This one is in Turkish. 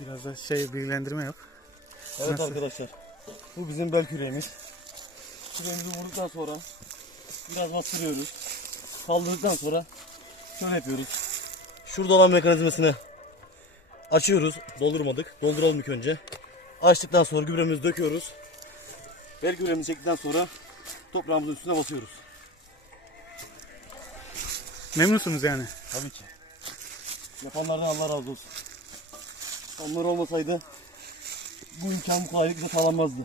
Biraz da şey bilgilendirme yap. Evet Nasıl? arkadaşlar. Bu bizim bel küreğimiz. Küreğimizi vurduktan sonra biraz bastırıyoruz. Kaldırdıktan sonra şöyle yapıyoruz. Şurada olan mekanizmasını açıyoruz. Doldurmadık. Dolduralım ilk önce. Açtıktan sonra gübremizi döküyoruz. Bel küreğimizi çektikten sonra toprağımızın üstüne basıyoruz. Memnunsunuz yani. Tabii ki. Yapanlardan Allah razı olsun. Onlar olmasaydı bu imkan bu kolaylıkla sağlanmazdı.